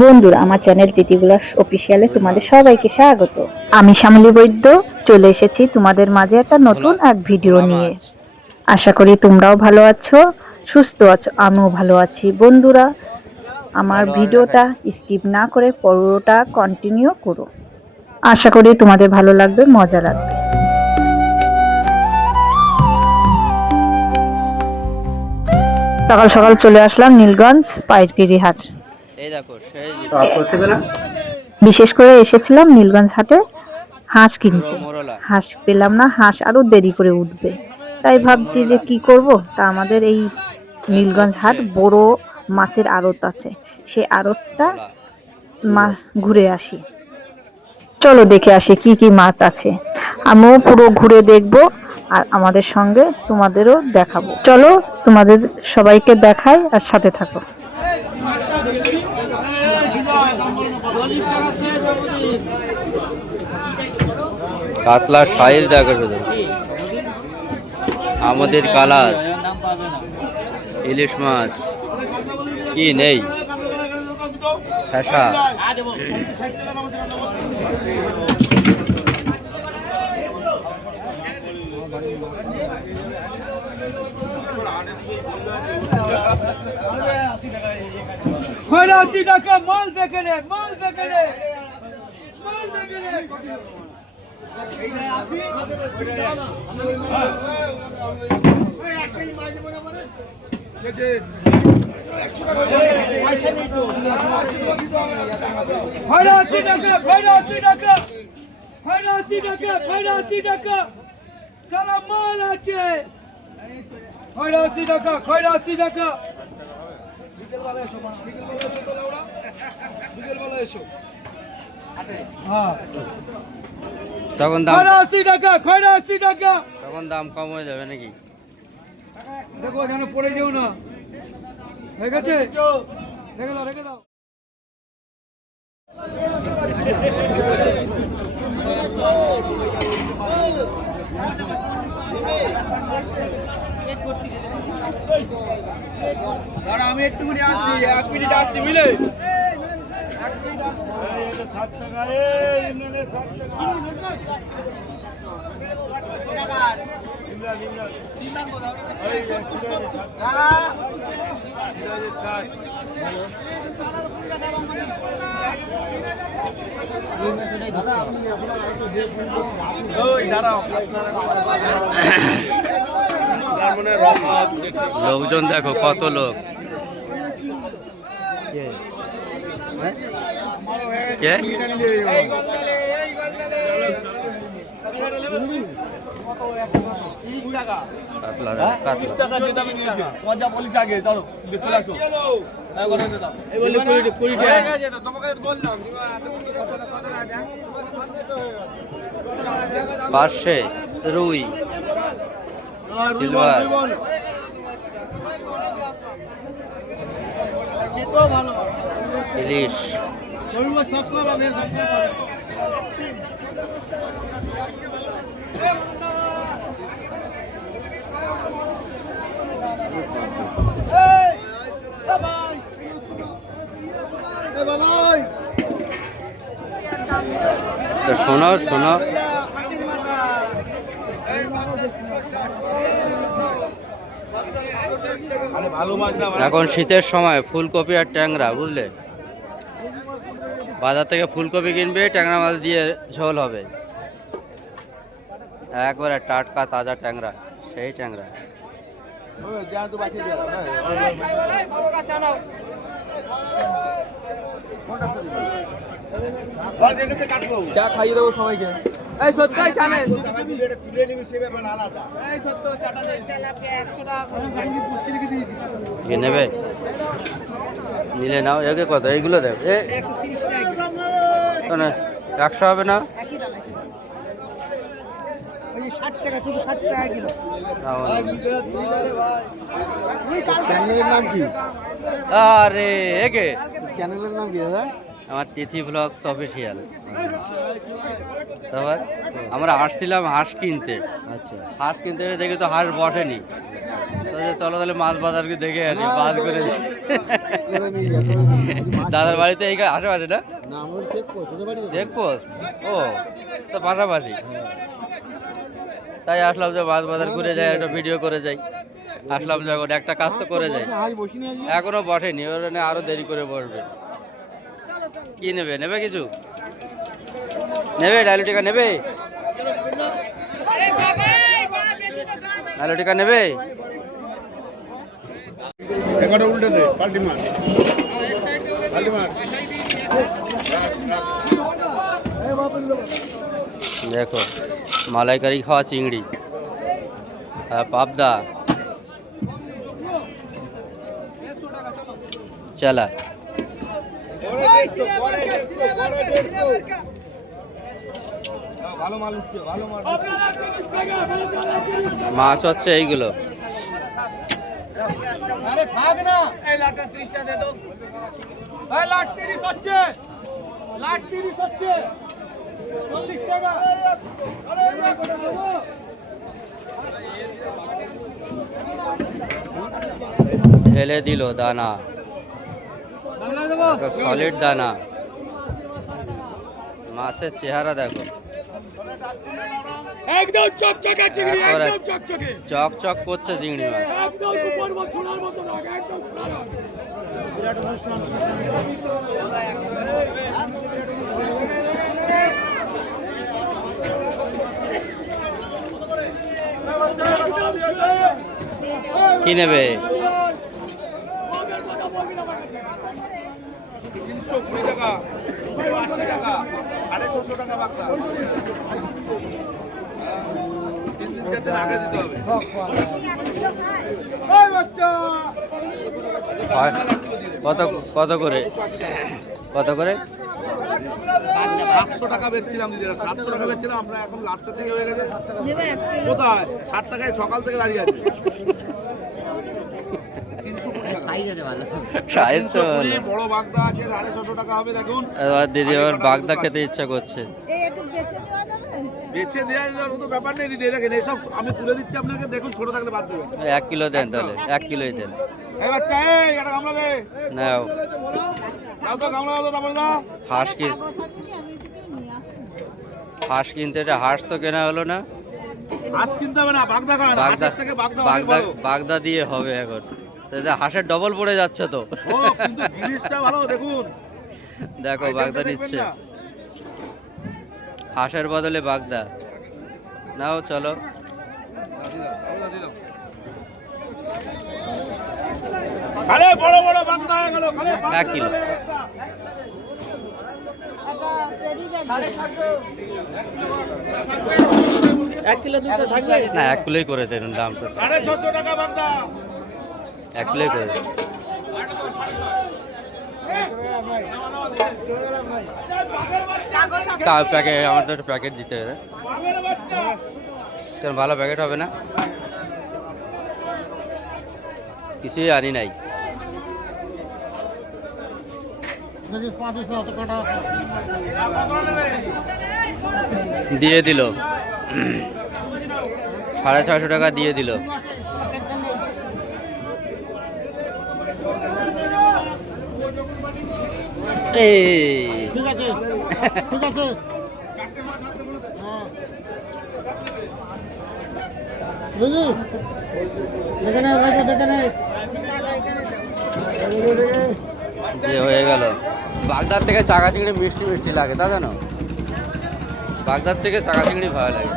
বন্ধুরা, আমার চ্যানেল তিতিগুলাস অফিসিয়ালে তোমাদের সবাইকে স্বাগত। আমি শ্যামলী বৈদ্য চলে এসেছি তোমাদের মাঝে একটা নতুন এক ভিডিও নিয়ে। আশা করি তোমরাও ভালো আছো, সুস্থ আছো, আমিও ভালো আছি। বন্ধুরা, আমার ভিডিওটা স্কিপ না করে পুরোটা কন্টিনিউ করো। আশা করি তোমাদের ভালো লাগবে, মজা লাগবে। সকাল সকাল চলে আসলাম নীলগঞ্জ পাইকারি হাট। বিশেষ করে এসেছিলাম নীলগঞ্জ হাটে হাঁস কিনতে। হাঁস পেলাম না, হাঁস আরো দেরি করে উঠবে, তাই ভাবছি যে কি করব। তা আমাদের এই নীলগঞ্জ হাট বড় মাছের আড়ত আছে, সেই আড়তটা ঘুরে আসি। চলো দেখে আসি কি কি মাছ আছে। আমিও পুরো ঘুরে দেখবো আর আমাদের সঙ্গে তোমাদেরও দেখাবো। চলো তোমাদের সবাইকে দেখাই আর সাথে থাকো। কাতলা 60 টাকা শুধু, আমাদের কালার ইলিশ মাছ কি নেই, টাকা মাল দেখে নে, মাল দেখে নে, মাল দেখে নে। সারা মাল আছে। 80 টাকা, 80 টাকা। বিকেলবেলা এসো, বিকেলবেলা এসো। হ্যাঁ, তখন দাম 80 টাকা, 80 টাকা। তখন দাম কম হয়ে যাবে নাকি? দেখো যেন পড়ে যেও না। হয়ে গেছে, রেখে দাও, রেখে দাও। আমি একটুখানি আসছি, 1 মিনিট আসছি, বুঝলে? লোকজন দেখো কত লোক। কে পার্শে, রুই, সিলভার, ইলিশ, শোনো শোনো, এখন শীতের সময় ফুলকপি আর ট্যাংরা, বুঝলে? বাজার থেকে ফুলকপি কিনবে, ট্যাংরা মাছ দিয়ে ঝোল হবে, একবারে টাটকা তাজা ট্যাংরা, সেই ট্যাংরা। চা খাইয়ে দেবো সবাইকে। এই সত্যই জানেন, নেবে নিলে নাও। একে কত? এইগুলো দেখ, 100 হবে না? 60 টাকা, শুধু 60 টাকা কিলো। আরে একে চ্যানেলের নাম কি দাদা? আমার তিথি ব্লগস অফিসিয়াল। তারপর আমরা আসছিলাম হাঁস কিনতে, আচ্ছা হাঁস কিনতে এসে দেখি তো হাঁস বসেনি। তো যে চলো তাহলে মাছ বাজারকে দেখে আসি, বাজ করে যাই। দাদার বাড়িতে এই আশেপাশে না না আমার চেক করতে পারি চেকপোস্ট? ও তো পাশাপাশি। তাই আসলাম যে মাছ বাজার করে যাই, একটা ভিডিও করে যাই। আসলাম যখন একটা কাজ তো করে যাই। আজ বসিনি আজকে এখনো বসেনি, ওর আরো দেরি করে বসবে। কি নেবে, নেবে কিছু নেবে? ডালু টিকা নেবে? ডালু টিকা নেবে? একটা উল্টে দে, পাল্টি মার, পাল্টি মার। দেখো মালাইকারি খাওয়া চিংড়ি আর পাবদা, চালা। মাছ হচ্ছে এইগুলো। আরে থাক না, এই লাটটা 30টা দে তো। এই লাট 30 হচ্ছে, লাট 30 হচ্ছে, 40 টাকা। আরে এই করে দেবো। ঢেলে দিল দানা, বাংলা দেবো। সলিড দানা। মাছের চেহারা দেখো, একদম চকচকে চিংড়ি, একবারে একদম চকচকে। চক চক করছে চিংড়ি মাছ। একদম উপর মত সোনার মতো রাখ, একদম সোনার। কি নেবে? 320 টাকা, 280 টাকা, 650 টাকা বাগদা। 3-4 দিন আগে দিতে হবে। হয় কত কত করে, কত করে? 700 টাকা বেচছিলাম দিদিরা, 700 টাকা বেচছিলাম। আমরা এখন লাস্টের থেকে হয়ে গেছে কোথায় 60 টাকায় সকাল থেকে দাঁড়িয়ে আছে। সাইজ তো 320 বড় বাগদা আছে, 650 টাকা হবে দেখুন। এবার দিদি আবার বাগদা খেতে ইচ্ছা করছে। বেছে দেওয়া যাওয়ার কোনো ব্যাপার নেই দিদি, দেখেন এইসব আমি তুলে দিচ্ছি আপনাকে, দেখুন ছোট থাকলে বাদ দেবেন। 1 কিলো দেন তাহলে, 1 কিলোই দেন। এই বাচ্চা, এই একটা গামলা দে, নাও দাও তো গামলা, দাও তো, তারপরে দাও। হাঁস কি, হাঁস কিনতে, এটা হাঁস তো কেনা হলো না। হাঁস কিনতে হবে না, বাগদা খান, বাগদা, হাঁসের থেকে বাগদা অনেক বাগদা, ভালো। বাগদা দিয়ে হবে এখন। তাহলে হাঁসের ডবল পড়ে যাচ্ছে তো। ও কিন্তু জিনিসটা ভালো দেখুন। দেখো আইটেমটা বাগদা দেখবেন নিচ্ছে, না? হাঁসের বদলে বাগদা। নাও চলো। আরে বড় বড় বাগদা হয়ে গেল, খালি 1 কিলো। না 1 কিলোই করে দেন, দাম তো 650 টাকা বাগদা। 1 কিলোই করে দেন। প্যাকেট, আমার তো একটা প্যাকেট দিতে হবে। কেন ভালো প্যাকেট হবে না? কিছুই আনি নাই। দিয়ে দিল 650 টাকা দিয়ে দিল। এই ঠিক আছে ঠিক আছে বুঝলি দেখে নে ভাই, দেখে নে যে হয়ে গেল। বাগদার থেকে চাকা চিংড়ি মিষ্টি মিষ্টি লাগে, তা জানো? বাগদার থেকে চাকা চিংড়ি ভালো লাগে।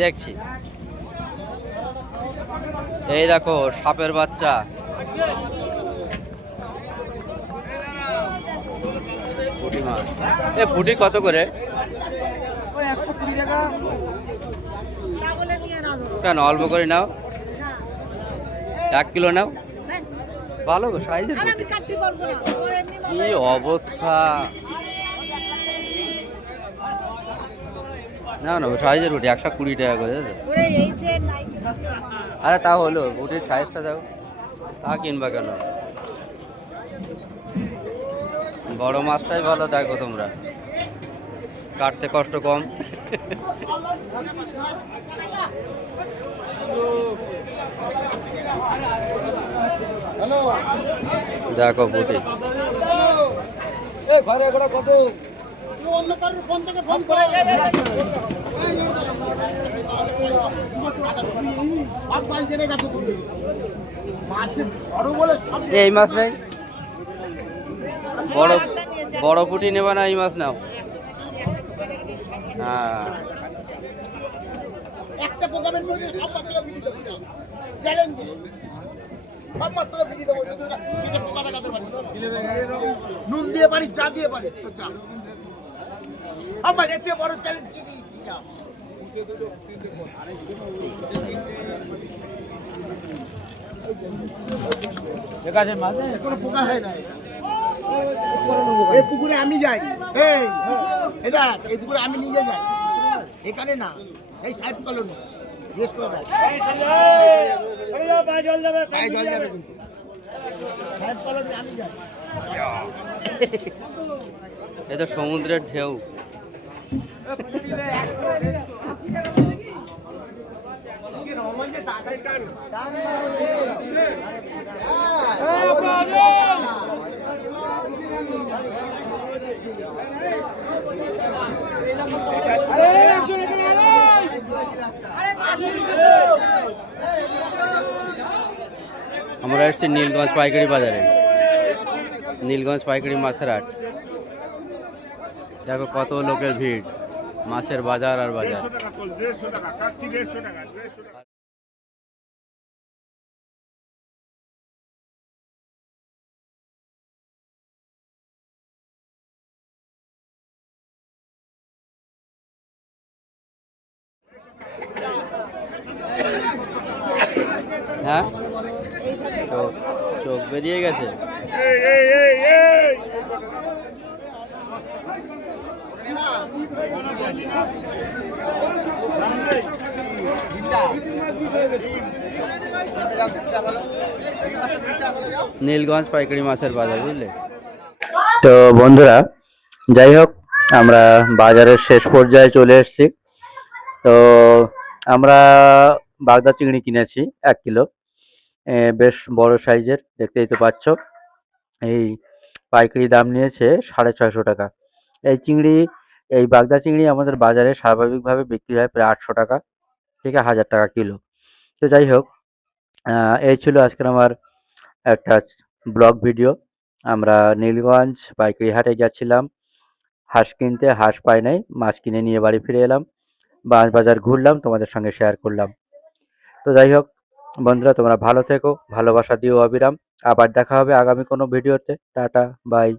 দেখছি এই দেখো সাপের বাচ্চা। পুঁটি মাছ, এ পুঁটি কত করে? 120 টাকা। কেন অল্প করে নাও, 1 কিলো নাও। ভালো সাইজের পুঁটি। কি অবস্থা! না না সাইজের পুঁটি 120 টাকা করে। আরে তা হলো, পুঁটির সাইজটা দাও, তা কিনবা কেন? বড় মাছটাই ভালো, দেখো তোমরা, কাটতে কষ্ট কম। দেখো পুঁটি, ঘরে ঘরে কত অন্য কারোর ফোন থেকে ফোন করে এই মাছ নেই, বড় বড় পুঁটি নেবা না এই মাছ নাও? হ্যাঁ, একটা প্রোগ্রামের মধ্যে সব মাছ থেকে ভিডিও দেবো চ্যালেঞ্জে সব মাছ থেকে ভিডিও দেবো যদি ওটা পোকা দেখাতে পারিস নুন দিয়ে পারিস যা দিয়ে পারিস তো যা আমার এতে বড় চ্যালেঞ্জ কি দিয়েছি যা ঠিক আছে মাছ কোনো পোকা হয় না এই পুকুরে আমি যাই এই এটা এই পুকুরে আমি নিজে যাই এখানে না এই সাহেব কলোনি জিজ্ঞেস করে দেখ পায়ে জল যাবে কিন্তু সাহেব কলোনি আমি যাই এ তো সমুদ্রের ঢেউ। আমরা এসেছি নীলগঞ্জ পাইকারি বাজারে, নীলগঞ্জ পাইকারি মাছের হাট। দেখো কত লোকের ভিড়, মাছের বাজার আর বাজার। হ্যাঁ, চোখ বেরিয়ে গেছে। নীলগঞ্জ পাইকারি মাছের বাজার, বুঝলে? তো বন্ধুরা, যাই হোক, আমরা বাজারের শেষ পর্যায়ে চলে এসেছি। তো আমরা বাগদা চিংড়ি কিনেছি 1 কিলো, বেশ বড় সাইজের, দেখতেই তো পাচ্ছ। এই পাইকারি দাম নিয়েছে 650 টাকা। এই চিংড়ি, এই বাগদা চিংড়ি আমাদের বাজারে স্বাভাবিকভাবে বিক্রি হয় প্রায় 800 টাকা থেকে 1000 টাকা কিলো। তো যাই হোক, এই ছিল আজকের আমার একটা ব্লগ ভিডিও। আমরা নীলগঞ্জ পাইকারি হাটে গেছিলাম হাঁস কিনতে, হাঁস পাই নাই, মাছ কিনে নিয়ে বাড়ি ফিরে এলাম, মাছ বাজার ঘুরলাম, তোমাদের সঙ্গে শেয়ার করলাম। তো যাই হোক বন্ধুরা, তোমরা ভালো থেকো, ভালোবাসা দিও অবিরাম। আবার দেখা হবে আগামী কোনো ভিডিওতে। Tata, by.